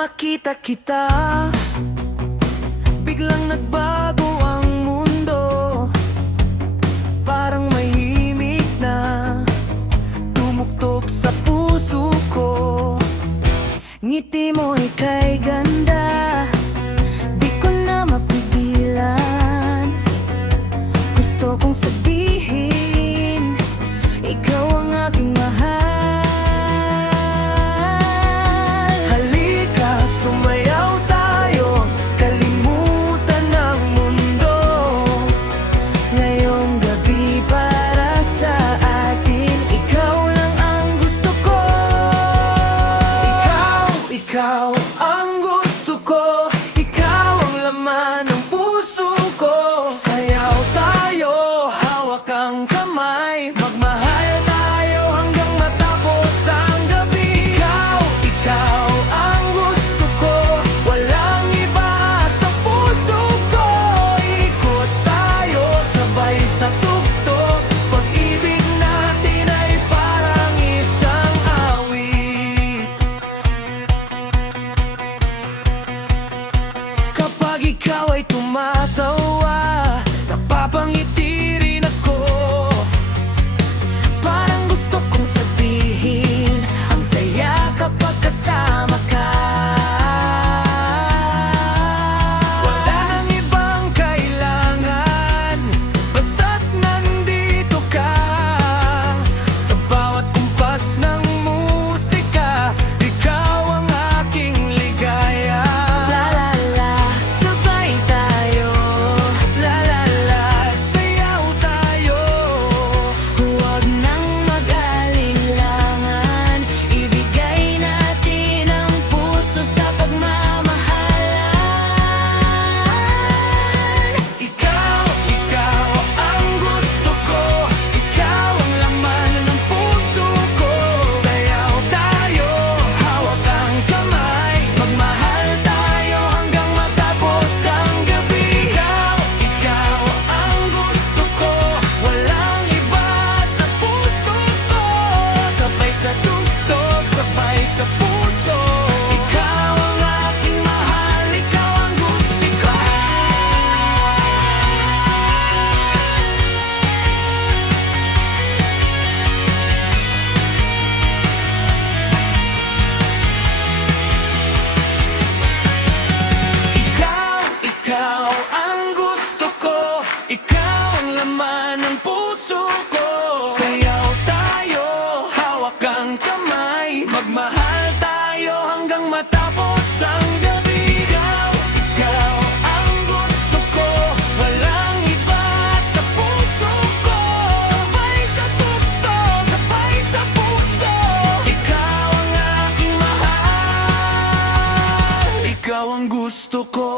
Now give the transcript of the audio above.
makita kita, biglang nagbago ang mundo. Parang mahimik na tumugtog sa puso ko. Ngiti mo ika'y ganda, di ko na mapigilan. Gusto kong sabihin, ikaw ang aking mahal. Halika, sumayaw tayo, kalimutan ang mundo. Ngayong gabi para sa atin, ikaw lang ang gusto ko. Ikaw ang gusto ko, ikaw ang laman ng puso ko. Sayaw tayo, hawak ang kamay, magmahal tayo hanggang matapos ang gabi. Ikaw ang gusto ko, walang iba sa puso ko. Ikot tayo sabay sa tugtog, pag-ibig natin ay parang isang awit. Kapag ikaw ay tumatawa, napapangiti rin ako. Parang gusto kong sabihin, ang saya kapag kasama ka. Wala nang ibang kailangan, basta't nandito ka. Sa bawat kumpas ng musika, ikaw ang aking ligaya. La la la, sabay tayo. La la la, sayaw tayo. Huwag nang mag-alinlangan, ibigay natin ang puso sa pagmamahalan. Ikaw ang gusto ko, ikaw ang laman ng puso ko. Sayaw tayo, hawak ang kamay, magmahal tayo hanggang matapos ang gabi. Ikaw ang gusto ko, walang iba sa puso ko. Sabay sa tugtog, sabay sa puso. Ikaw ang aking mahal, ikaw ang gusto ko. Ikaw ang gusto ko, ikaw ang laman ng puso ko. Sayaw tayo, hawak ang kamay, magmahal tayo hanggang matapos ang gabi. Ikaw ang gusto ko, walang iba sa puso ko. Sabay sa tugtog, sabay sa puso. Ikaw ang aking mahal, ikaw ang gusto ko.